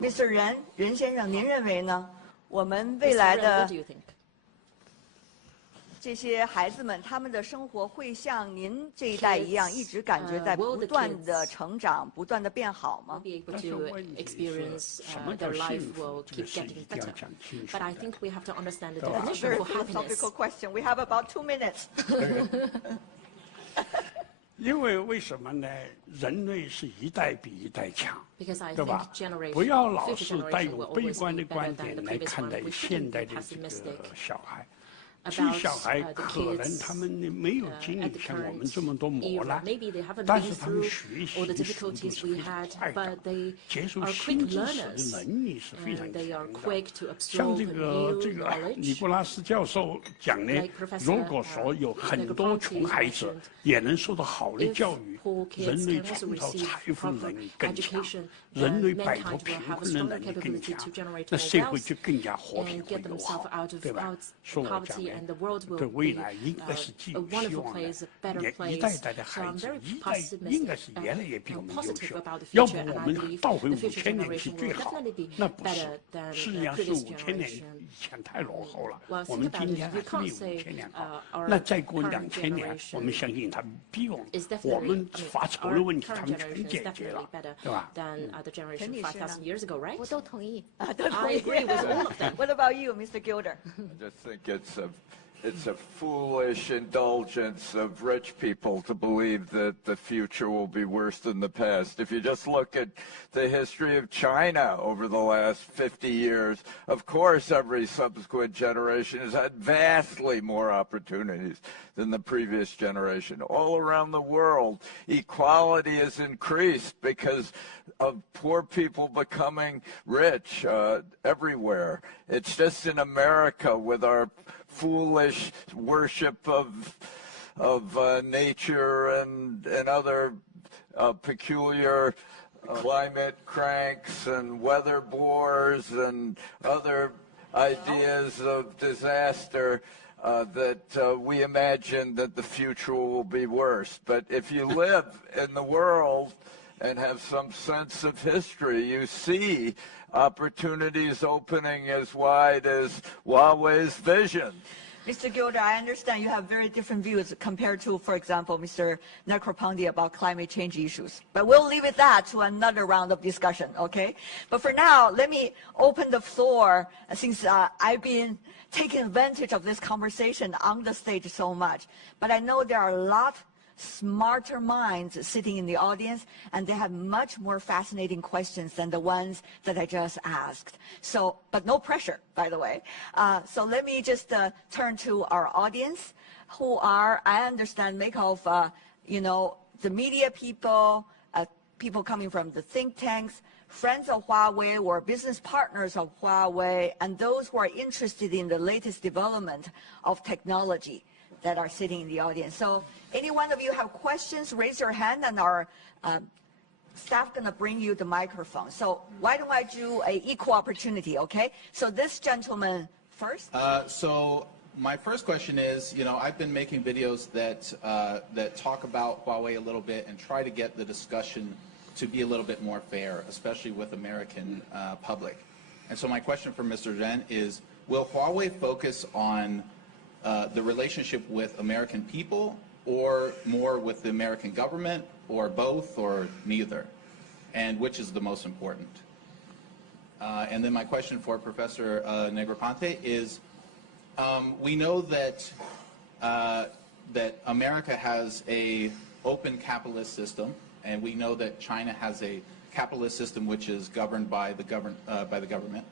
Mr. 任先生，您认为呢？我们未来的这些孩子们，他们的生活会像您这一代一样，一直感觉在不断的成长、不断的变好吗？但是问题是什么叫幸福？这个是一定要讲清楚的。That's a very philosophical question. We have about 2 minutes. 因为什么呢？人类是一代比一代强，对吧？不要老是带有悲观的观点来看待现代的这个小孩。这小孩可能他们没有经历像我们这么多磨难，但是他们学习的速度是非常快的，接受新知识的能力是非常强的。像这个尼古拉斯教授讲呢，如果说有很多穷孩子也能受到好的教育，人类创造财富能力更强，人类摆脱贫困的能力更强，那社会就更加和平会友好，对吧？说我讲呢，对未来应该是寄有希望的，一代代的孩子，应该是越来越比我们优秀。要不我们倒回5000年是最好，那不是，实际上是5000年以前太落后了。我们今天还是比5000年好，那再过2000年，我们相信他们比我们发愁的问题，他们全解决了，对吧？陈女士，我都同意。I agree with all of them. What about you, Mr. Gilder? I just think it's a foolish indulgence of rich people to believe that the future will be worse than the past. If you just look at the history of China over the last 50 years, of course every subsequent generation has had vastly more opportunities than the previous generation. All around the world, equality has increased because of poor people becoming rich everywhere. It's just in America with our foolish worship of nature and other peculiar climate cranks and weather bores and other ideas of disaster that we imagine that the future will be worse. But if you live in the world and have some sense of history, you see opportunities opening as wide as Huawei's vision. Mr. Gilder, I understand you have very different views compared to, for example, Mr. Negroponte about climate change issues. But we'll leave it that to another round of discussion, okay? But for now, let me open the floor, since I've been taking advantage of this conversation on the stage so much. But I know there are a lot smarter minds sitting in the audience, and they have much more fascinating questions than the ones that I just asked. So, but no pressure, by the way. So let me just turn to our audience, who are, I understand, make of, the media people, people coming from the think tanks, friends of Huawei or business partners of Huawei, and those who are interested in the latest development of technology that are sitting in the audience. So any one of you have questions, raise your hand, and our staff going to bring you the microphone. So why don't I do an equal opportunity, okay? So this gentleman first. So my first question is, I've been making videos that talk about Huawei a little bit and try to get the discussion to be a little bit more fair, especially with American public. And so my question for Mr. Zhen is, will Huawei focus on the relationship with American people, or more with the American government, or both, or neither? And which is the most important? And then my question for Professor Negroponte is, we know that that America has a open capitalist system, and we know that China has a capitalist system which is governed by the government.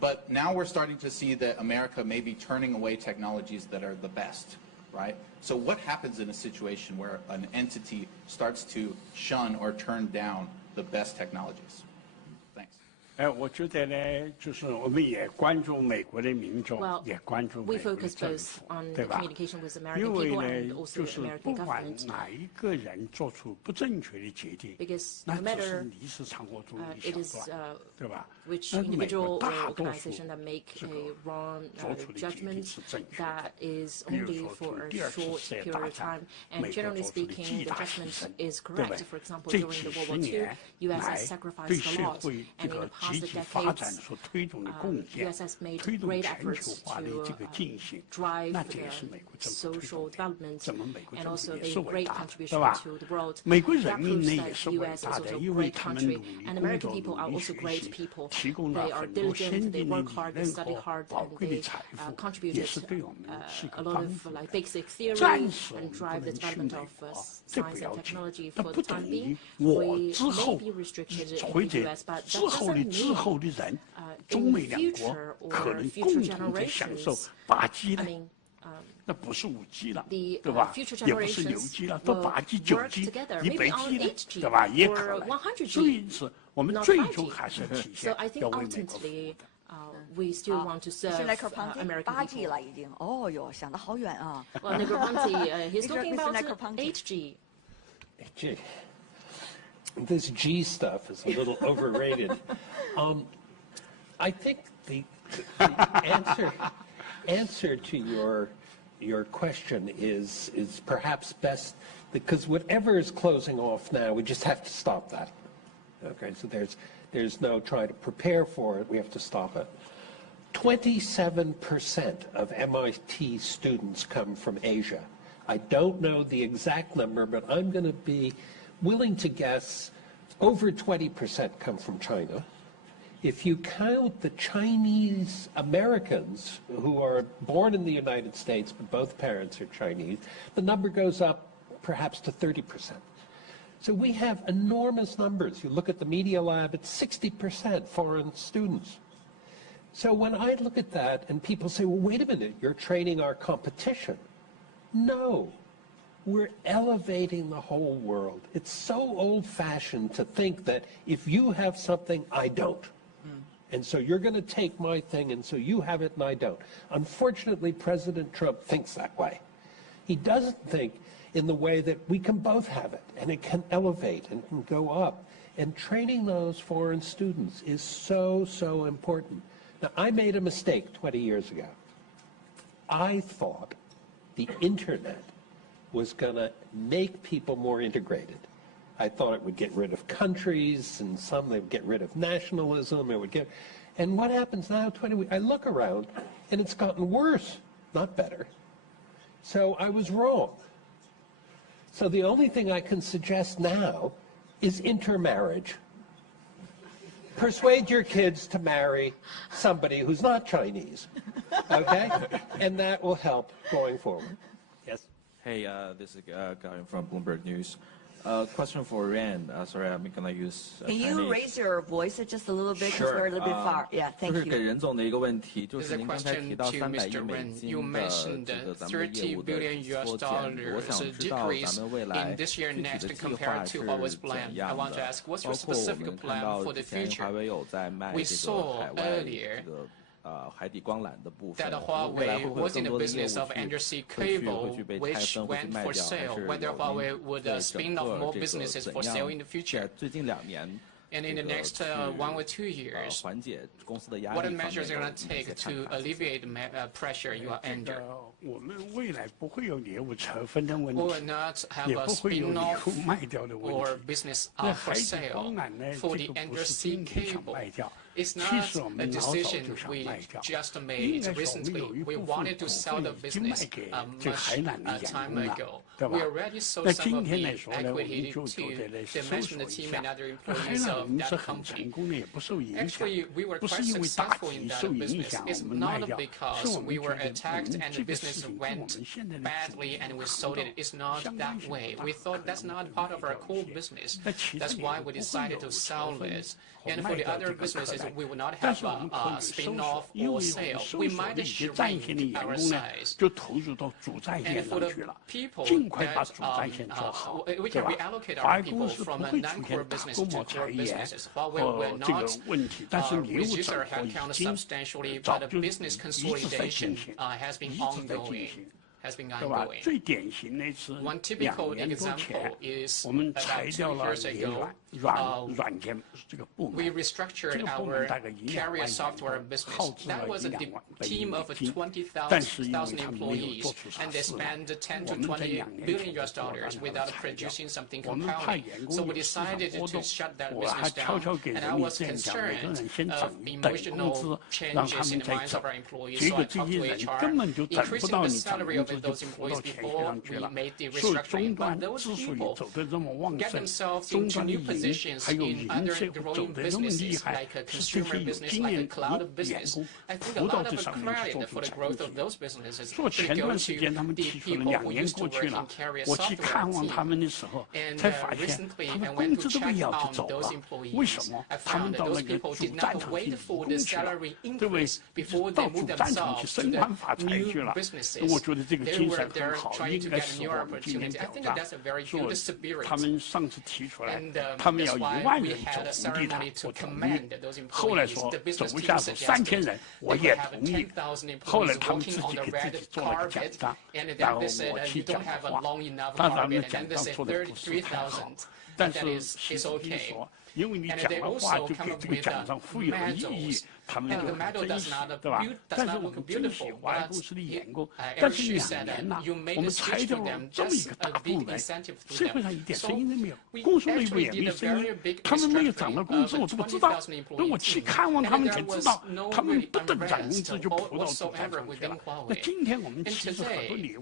But now we're starting to see that America may be turning away technologies that are the best, right? So what happens in a situation where an entity starts to shun or turn down the best technologies? Thanks. 我觉得呢，就是我们也关注美国的民众，也关注美国的政府，对吧？因为呢，就是不管哪一个人做出不正确的决定，那只是你是常活主义一小段，对吧？那美国大多数这个做出的决定是正确的。比如说，从第二次世界大战，美国做出的巨大牺牲，对不对？这几十年来对社会这个积极发展所推动的贡献，推动全球化的这个进行，那这也是美国政府推动的。怎么美国政府也是伟大的，对吧？美国人民呢也是伟大的，因为他们努力工作、努力学习，提供了很多先进的理论和宝贵的财富，也是对我们是一个帮助的。暂时我们不能去美国，这不要紧，那不等于我之后或者之后的人，中美两国可能共同在享受8G 呢？那不是5G 了，对吧？也不是6G 了，到8G、9G、100G 了，对吧？也可能。所以是我们最终还是体现要为美国服务的。We still want to serve American 8G 了已经。哦哟，想得好远啊。Well, Negroponte, he's talking about 8G. Gee, this G stuff is a little overrated. I think the answer to your question is perhaps best, because whatever is closing off now, we just have to stop that. Okay, so there's no trying to prepare for it. We have to stop it. 27% of MIT students come from Asia. I don't know the exact number, but I'm going to be willing to guess over 20% come from China. If you count the Chinese Americans who are born in the United States, but both parents are Chinese, the number goes up perhaps to 30%. So we have enormous numbers. You look at the Media Lab, it's 60% foreign students. So when I look at that and people say, well, wait a minute, you're training our competition. No, we're elevating the whole world. It's so old-fashioned to think that if you have something, I don't. And so you're going to take my thing, and so you have it and I don't. Unfortunately, President Trump thinks that way. He doesn't think in the way that we can both have it, and it can elevate and can go up. And training those foreign students is so, so important. Now, I made a mistake 20 years ago. I thought the internet was going to make people more integrated. I thought it would get rid of countries, and some they would get rid of nationalism. And what happens now? I look around, and it's gotten worse, not better. So I was wrong. So the only thing I can suggest now is intermarriage. Persuade your kids to marry somebody who's not Chinese, okay? And that will help going forward. Yes? Hey, this is Gavin from Bloomberg News. Question for Rand. Sorry, I'm going to use Can you raise your voice just a little bit? Sure. We're a little bit far. Yeah, thank you. 给任总的一个问题，就是您刚才提到300亿美金 You mentioned 的这个咱们的业务的缩减，我想知道咱们未来具体的计划是怎样的？包括我们看到之前华为有在卖这个海外这个。海底光缆的部分，未来会不会更多的业务会被拆分，会去卖掉，还是有对整个这个怎样在最近2年 And in the next 1 or 2 years, what measures are going to take to alleviate the pressure you are under? 我们未来不会有业务拆分的问 We 题， will not have 也 a 不会有业 spin-off 务卖掉的问 or 题。 business 那 out 海 for 底光 sale 缆呢， for 这 the 个不是 undersea 今天想 cable. 卖掉， It's 其 not 实我 a 们老早 decision 就想 we 卖掉。 just 应 made 该是我们 recently. 有一 We 部分 wanted to 股 sell the 份已经卖 business 给这个海 much 缆的员 time 工了， ago. 对 We 吧？ already sold 那 some 今 of 天 the 来说呢，我们 equity 就 to 做的来 the 搜 management 索一 team 下 and other， 那海 employees 缆我 of 们是 that 很成 company. 功的，也不受影响， Actually, we were 不 quite 是因为大 successful 体 in 受 that 影 business. 响我 It's 们卖 not 掉，是 because 我 we 们觉 were 得我 attacked 们 and 这 the 个事 business 情跟我 went 们现在的 badly and we 看 sold 到 it. It's not 相当 that 性 way. 不大 We 可 thought 能 that's 会 not 卖 part of our 掉 core 一些。 business. 那其他 That's 也 why 不 we 会 decided 有 to 拆 sell 分 it. 和 And 卖 for the 掉这 other 个可 businesses, we will not have a spin-off or sale. We might shrink our size. And for the people that we can reallocate our people from a non-core business to core businesses. Huawei will not reduce our headcount substantially, but the business consolidation has been ongoing. One typical example is about 2 years ago, we restructured our carrier software business. That was a team of 20,000 employees, and they spent 10 to 20 billion US dollars without producing something compelling. So we decided to shut that business down, and I was concerned of emotional changes in the minds of our employees. So I talked to HR, increasing the salary of those employees before we made the restructuring. But those people get themselves into new positions in other growing businesses, like a consumer business, like a cloud business. I think a lot of the credit for the growth of those businesses should go to the people who used to work in carrier software. And recently, I went to check on those employees. I found that those people did not wait for the salary increase before they moved themselves to the new businesses. They were there trying to get a new opportunity. I think that's a very good spirit. And that's why we had a ceremony to commend those employees. The business team suggested they would have 10,000 employees walking on the red carpet, and then they said you don't have a long enough carpet, and then they said 33,000. And that is okay. And they also come up with medals. And the medal does not look beautiful, but Eric Xu said that you made a speech to them, just a big incentive to them. So we actually did a very big restructuring of 20,000 employees, and there was no really unrest whatsoever within Huawei. And today,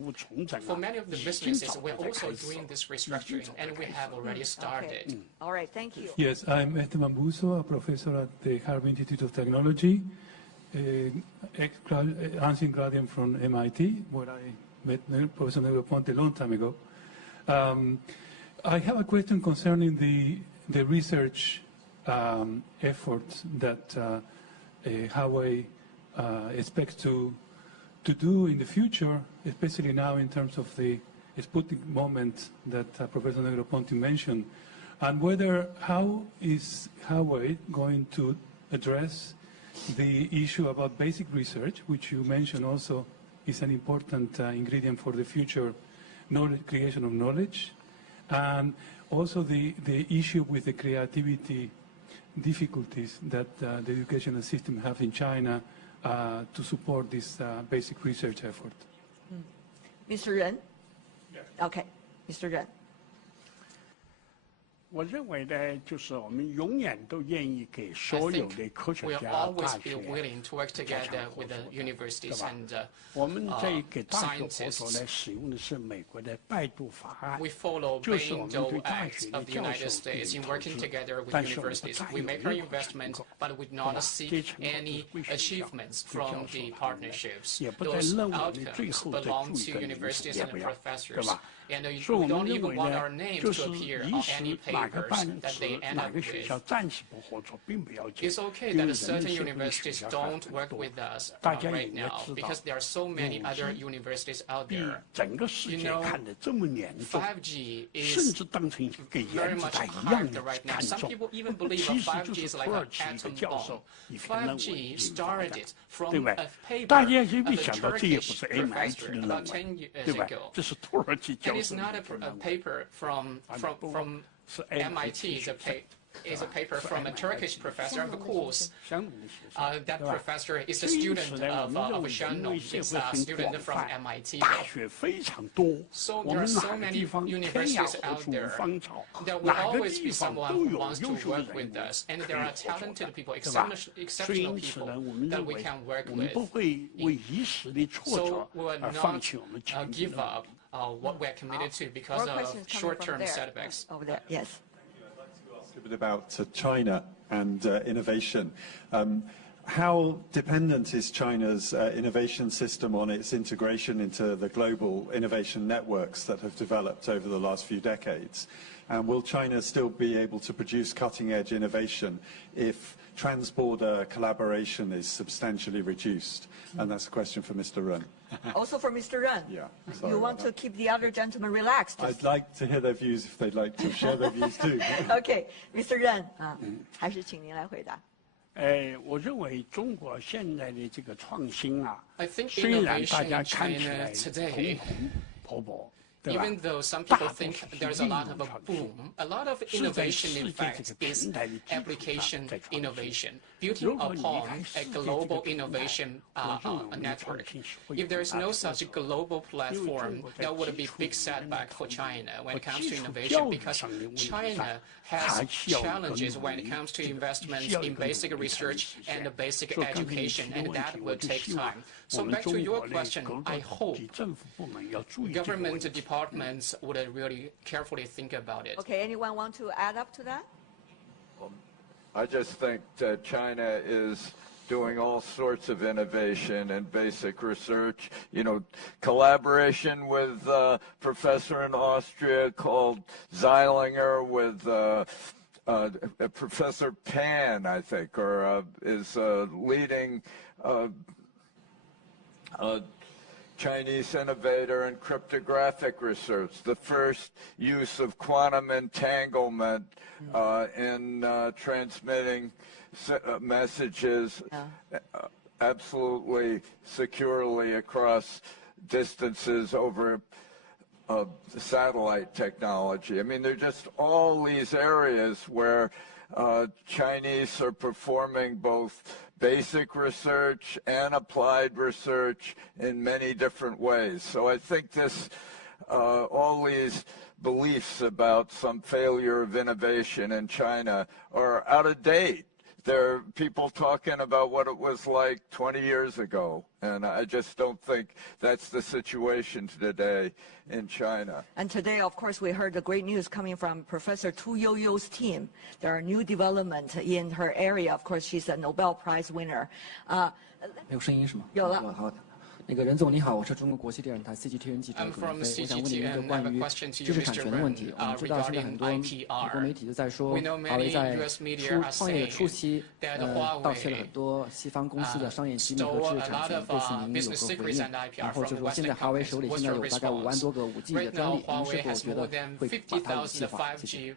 for many of the businesses, we're also doing this restructuring, and we have already started. All right, thank you. Yes, I'm Esteban Buso, a professor at the Harvard Institute of Technology. Ancient graduate from MIT, where I met Professor Negroponte a long time ago. I have a question concerning the research efforts that Huawei expects to do in the future, especially now in terms of the Sputnik moment that Professor Negroponte mentioned, and how is Huawei going to address the issue about basic research, which you mentioned also is an important ingredient for the future creation of knowledge, and also the issue with the creativity difficulties that the educational system have in China to support this basic research effort. Mr. Ren? Yes. Okay, Mr. Ren. 我认为呢，就是我们永远都愿意给所有的科学家、大学我们在给大学合作呢，使用的是美国的拜杜法案，就是我们对大学的教授给予投资，但是我们不在于任何成果，这成果都归学校、对教授他们的，也不在论文的最后再注一个名字，也不要，对吧？ 所以我们认为呢，就是即使哪个班次、哪个学校暂时不合作，并不要紧，因为人的社会学学校很多，大家也应该知道，比整个世界看得这么严重，甚至当成一个原子弹一样的看重，其实就是土耳其一个教授一篇论文引发的，对不对？大家也没想到，这也不是 MIT 的论文，对吧？这是土耳其教授。 It's not a paper from MIT. Is a paper from a Turkish professor. Of course, that professor is a student of Shenzhen. It's a student from MIT. So there are so many universities out there. There will always be someone who wants to work with us, and there are talented people, exceptional people that we can work with. So we will not give up what we're committed to because of short-term setbacks. Over there, yes. A bit about China and innovation. how dependent is China's innovation system on its integration into the global innovation networks that have developed over the last few decades? And will China still be able to produce cutting-edge innovation if trans-border collaboration is substantially reduced? And that's a question for Mr. Ren. Also for Mr. Ren. Yeah. You want to keep the other gentlemen relaxed? I'd like to hear their views if they'd like to share their views too. Okay, Mr. Ren, 还是请您来回答。我认为中国现在的这个创新啊， 虽然大家看起来蓬勃勃勃。 Even though some people think there's a lot of a boom, a lot of innovation, in fact, is application innovation, building upon a global innovation network. If there is no such global platform, that would be a big setback for China when it comes to innovation, because China has challenges when it comes to investments in basic research and basic education, and that will take time. So back to your question, I hope government departments would really carefully think about it. Okay, anyone want to add up to that? I just think that China is doing all sorts of innovation and basic research. You know, collaboration with a professor in Austria called Zeilinger, with Professor Pan, I think, or is leading Chinese innovator in cryptographic research, the first use of quantum entanglement in transmitting messages absolutely securely across distances over satellite technology. I mean, there are just all these areas where Chinese are performing both basic research and applied research in many different ways. So I think this, all these beliefs about some failure of innovation in China are out of date. There are people talking about what it was like 20 years ago, and I just don't think that's the situation today in China. And today, of course, we heard the great news coming from Professor Tu Youyou's team. There are new developments in her area. Of course, she's a Nobel Prize winner. 有声音是吗？有了。好的。那个任总你好，我是中国国际电视台 CGTN 记者葛飞。我想问您一个关于知识产权的问题。我们知道现在很多美国媒体都在说，华为在创业的初期，盗窃了很多西方公司的商业机密和知识产权。对此您有个回应？然后就是说，现在华为手里现在有大概5万多个5G 的专利，您是否觉得会把它武器化？谢谢。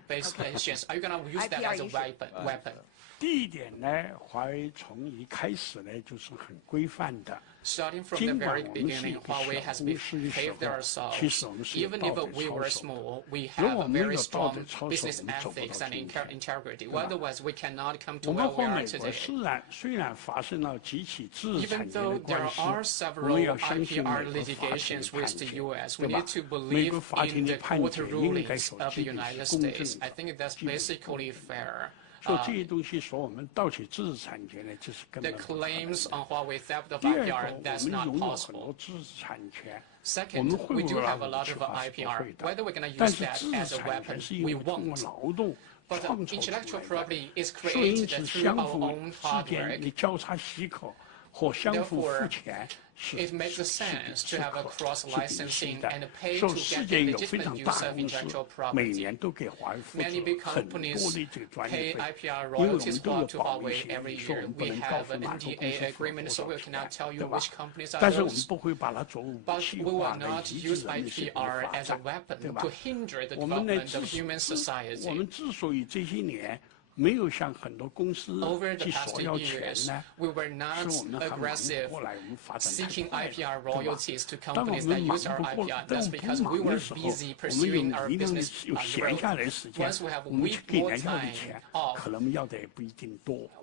第一点呢，华为从一开始呢就是很规范的。 Starting from the very beginning, Huawei has behaved ourselves. Even if we were small, we have a very strong business ethics and integrity. Otherwise, we cannot come to where we are today. Even though there are several IPR litigations with the U.S., we need to believe in the court rulings of the United States. I think that's basically fair. The claims on Huawei theft of IPR, that's not possible. Second, we do have a lot of IPR. Whether we're going to use that as a weapon, we won't. But intellectual property is created through our own hard work. Therefore, it makes sense to have a cross-licensing and pay to get the legitimate use of intellectual property. Many big companies pay IPR royalties to Huawei every year. We have an NDA agreement, so we cannot tell you which companies are those. But we will not use IPR as a weapon to hinder the development of human society. Over the past 2 years, we were not aggressive seeking IPR royalties to companies that use our IPR. That's because we were busy pursuing our business growth. Once we have more time off,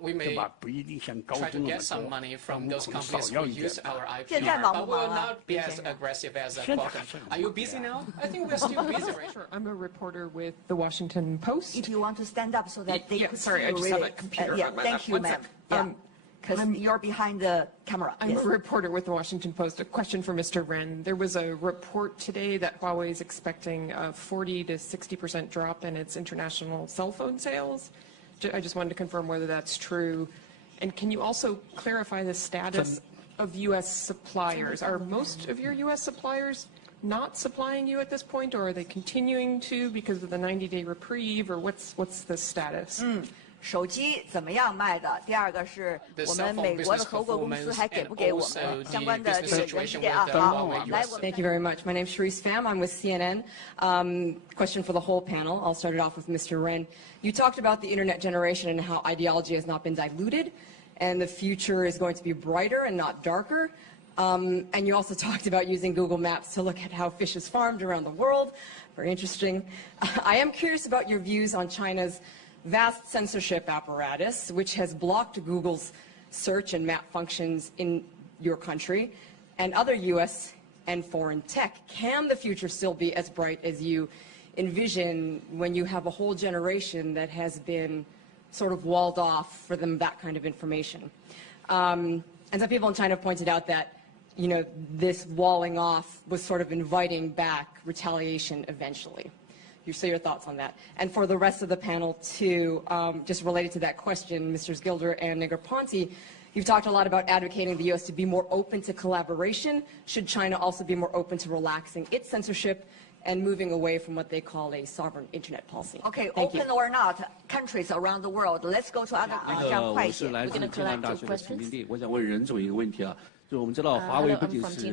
we may try to get some money from those companies who use our IPR, but we will not be as aggressive as Qualcomm. Are you busy now? I think we're still busy, right? Sure. I'm a reporter with the Washington Post. If you want to stand up so that they sorry, I just have a computer. Thank you, ma'am. Because you're behind the camera. I'm a reporter with the Washington Post. A question for Mr. Ren. There was a report today that Huawei is expecting a 40 to 60% drop in its international cell phone sales. I just wanted to confirm whether that's true. And can you also clarify the status of U.S. suppliers? Are most of your U.S. suppliers not supplying you at this point, or are they continuing to because of the 90-day reprieve, or what's the status? 手机怎么样卖的？第二个是我们美国的合作公司还给不给我们相关的这个原事件啊？好，来， Thank you very much. My name is Sharice Pham. I'm with CNN. Question for the whole panel. I'll start it off with Mr. Ren. You talked about the internet generation and how ideology has not been diluted, and the future is going to be brighter and not darker. And you also talked about using Google Maps to look at how fish is farmed around the world. Very interesting. I am curious about your views on China's vast censorship apparatus, which has blocked Google's search and map functions in your country and other U.S. and foreign tech. Can the future still be as bright as you envision when you have a whole generation that has been sort of walled off for them that kind of information? And some people in China have pointed out that, you know, this walling off was sort of inviting back retaliation eventually. So your thoughts on that. And for the rest of the panel, too, just related to that question, Mr. Gilder and Negroponte, you've talked a lot about advocating the U.S. to be more open to collaboration. Should China also be more open to relaxing its censorship and moving away from what they call a sovereign internet policy? Okay, open or not, countries around the world. Let's go to other. 我是来自暨南大学的陈明利，我想问任总一个问题啊。 就我们知道，华为不仅是这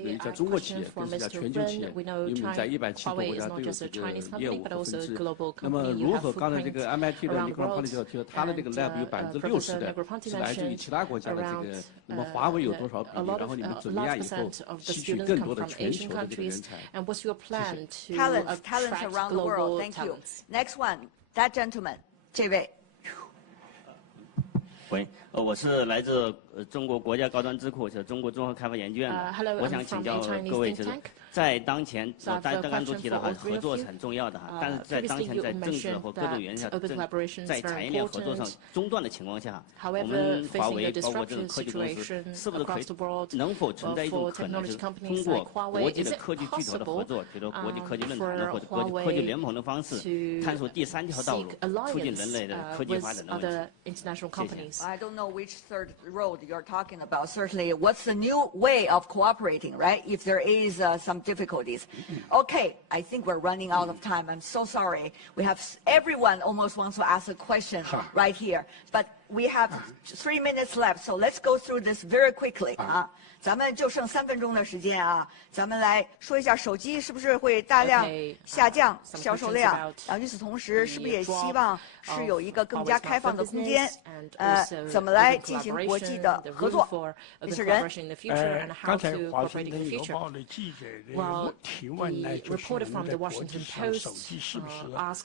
个一家中国企业，更是一家全球企业，因为你在170多国家都有这个业务和分支。那么，如何刚才这个 MIT 的 Negroponte 就提到，它的这个 lab 有60%的是来自于其他国家的这个，那么华为有多少比例？然后你们怎么样以后吸取更多的全球的这个人才？Talents around the world. Thank you. Next one, that gentleman, 这位。 喂，我是来自中国国家高端智库，是中国综合开发研究院的。我想请教各位，就是在当前，刚刚都提到哈，合作是很重要的哈，但是在当前在政治和各种原因下，在产业链合作上中断的情况下，我们华为包括这个科技公司，是不是可以能否存在一种可能，是通过国际的科技巨头的合作，比如国际科技论坛或者国际科技联盟的方式，探索第3条道路，促进人类的科技发展的问题？谢谢。 I don't know which third road you're talking about. Certainly, what's the new way of cooperating, right? If there is some difficulties. Okay, I think we're running out of time. I'm so sorry. We have everyone almost wants to ask a question right here, but we have 3 minutes left, so let's go through this very quickly. 咱们就剩3分钟的时间啊，咱们来说一下手机是不是会大量下降销售量？然后与此同时，是不是也希望是有一个更加开放的空间？怎么来进行国际的合作？Mr. Ren，刚才华盛顿邮报的记者的提问呢，就是我们在国际上手机是不是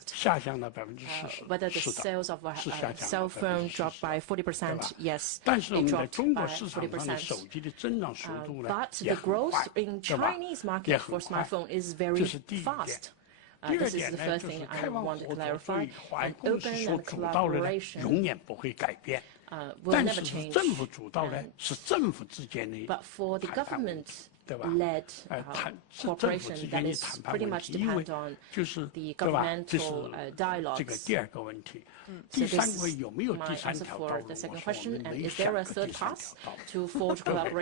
下降了40%？是的，是下降了40%，对吧？但是我们在中国市场上的手机的增长速度呢也很快，对吧？也很快，这是第一点。第二点呢，就是开放合作对华为公司所主导的呢，永远不会改变。但是政府主导呢，是政府之间的谈判问题。 对吧？是政府之间的谈判问题，因为就是对吧？这是这个第2个问题。第3个有没有第3条道路？我说我们没想过第3条道路。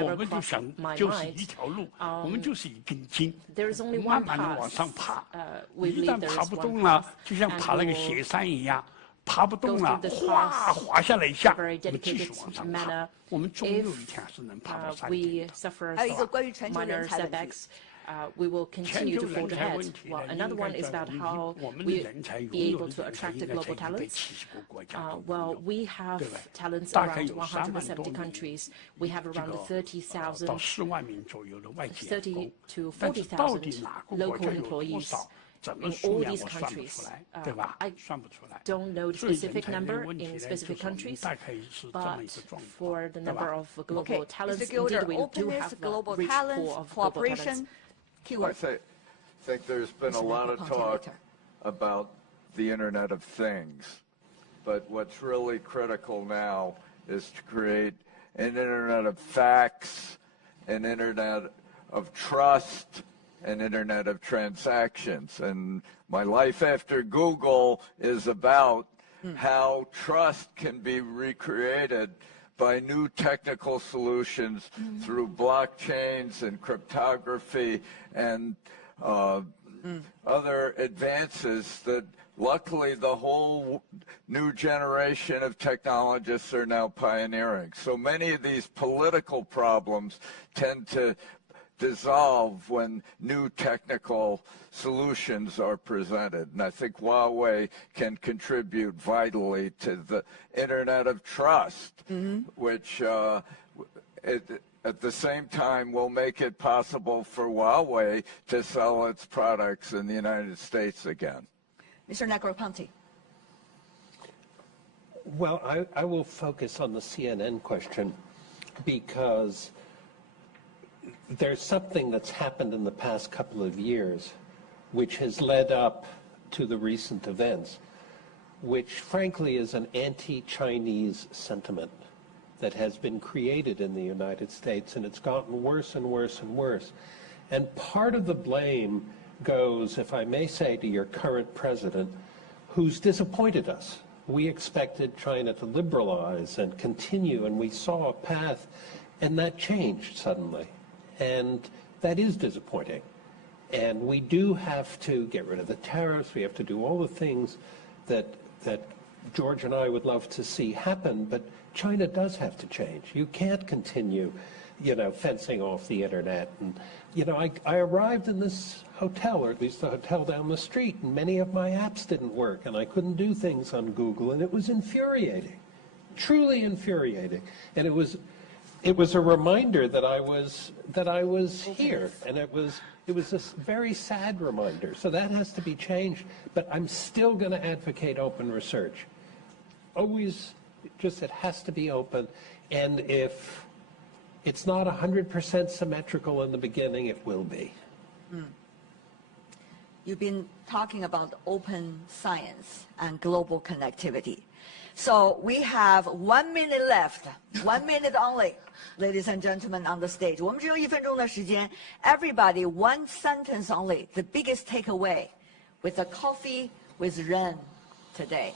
我们就想就是一条路，我们就是一根筋，慢慢的往上爬。一旦爬不动了，就像爬那个雪山一样。 爬不动了，哗滑下来一下，我们继续往上爬。我们终有一天是能爬到山顶的。还有一个关于全球人才的问题。 we will continue to forge ahead. Well, another one is about how we be able to attract the global talents. Well, we have talents around 170 countries. We have around 30,000, 30 to 40,000 local employees. In all these countries, I don't know the specific number in specific countries, but for the number of global talents, indeed we do have a rich pool of global talents. I think there's been a lot of talk about the Internet of Things, but what's really critical now is to create an Internet of Facts, an Internet of Trust, an Internet of Transactions. And my life after Google is about how trust can be recreated by new technical solutions through blockchains and cryptography and other advances that luckily the whole new generation of technologists are now pioneering. So many of these political problems tend to dissolve when new technical solutions are presented. And I think Huawei can contribute vitally to the Internet of Trust, which at the same time will make it possible for Huawei to sell its products in the United States again. Mr. Negroponte. Well, I will focus on the CNN question because there's something that's happened in the past couple of years which has led up to the recent events, which frankly is an anti-Chinese sentiment that has been created in the United States, and it's gotten worse and worse and worse. And part of the blame goes, if I may say, to your current president, who's disappointed us. We expected China to liberalize and continue, and we saw a path, and that changed suddenly. And that is disappointing. And we do have to get rid of the tariffs. We have to do all the things that George and I would love to see happen, but China does have to change. You can't continue, fencing off the internet. And, I arrived in this hotel, or at least the hotel down the street, and many of my apps didn't work, and I couldn't do things on Google, and it was infuriating, truly infuriating. And it was a reminder that I was here, and it was this very sad reminder. So that has to be changed, but I'm still going to advocate open research. Always, it has to be open, and if it's not 100% symmetrical in the beginning, it will be. You've been talking about open science and global connectivity. So we have 1 minute left, 1 minute only, ladies and gentlemen on the stage. 我们只有1分钟的时间. Everybody, one sentence only. The biggest takeaway with the coffee with Ren today.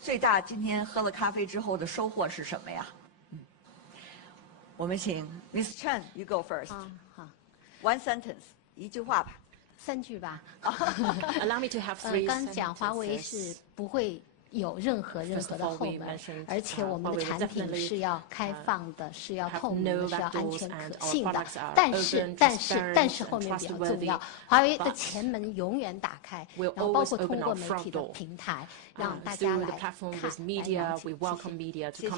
最大今天喝了咖啡之后的收获是什么呀？我们请 Miss Chen, you go first. 好 One sentence, 一句话吧。3句吧。Allow me to have 3 sentences. 刚讲华为是不会有任何的后门，而且我们的产品是要开放的，是要透明的，是要安全可信的。但是后面比较重要，华为的前门永远打开，然后包括通过媒体的平台，让大家来看。谢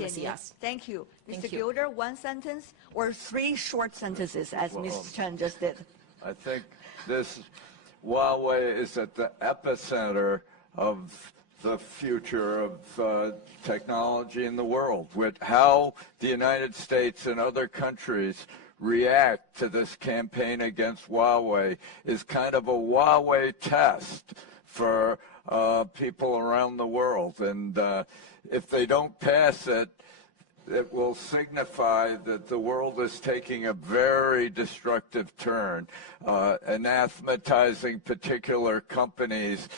谢你 ，Thank you, Mr. Gilder. One sentence or 3 short sentences, as Mrs. Chen just did. I think this Huawei is at the epicenter of the future of technology in the world, with how the United States and other countries react to this campaign against Huawei is kind of a Huawei test for people around the world. And if they don't pass it, it will signify that the world is taking a very destructive turn, anathematizing particular companies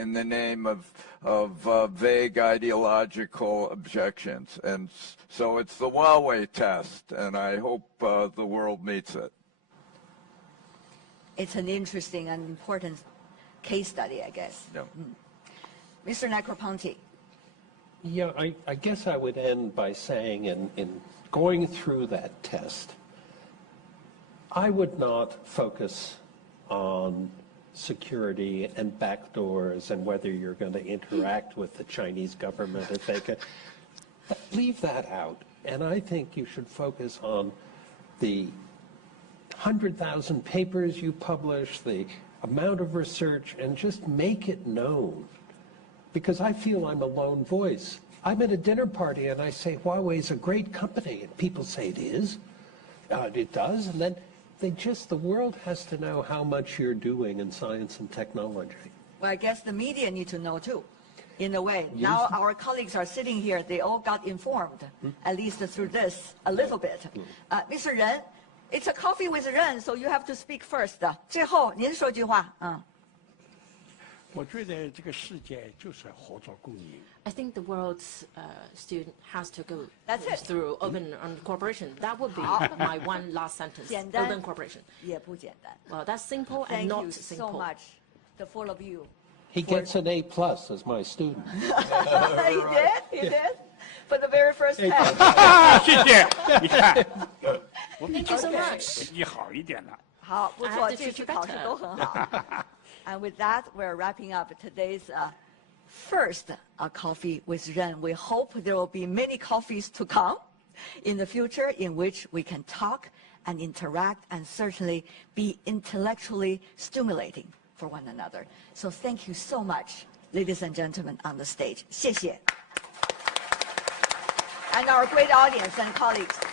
in the name of vague ideological objections. And so it's the Huawei test, and I hope the world meets it. It's an interesting and important case study, I guess. Yeah. Mr. Negroponte. Yeah, I guess I would end by saying in going through that test, I would not focus on security and backdoors and whether you're going to interact with the Chinese government if they can. Leave that out. And I think you should focus on the 100,000 papers you publish, the amount of research, and just make it known. Because I feel I'm a lone voice. I'm at a dinner party and I say, Huawei's a great company. And people say it is. It does. And then the world has to know how much you're doing in science and technology. Well, I guess the media need to know too, in a way. Yes. Now our colleagues are sitting here. They all got informed, at least through this, a little bit. Mr. Ren, it's a coffee with Ren, so you have to speak first. 最后您说句话。我觉得这个世界就是合作共赢。I think the world's student has to go through open cooperation. That would be my one last sentence. Open cooperation. 也不简单。Well, that's simple and not simple. Thank you so much, the four of you. He gets an A+ as my student. He did? For the very first time. 谢谢。你看，我比 Thank you so much. 成绩好一点了。好，不错，这次考试都很好。And with that, we're wrapping up today's first coffee with Ren. We hope there will be many coffees to come in the future in which we can talk and interact and certainly be intellectually stimulating for one another. So thank you so much, ladies and gentlemen on the stage. 谢谢. And our great audience and colleagues.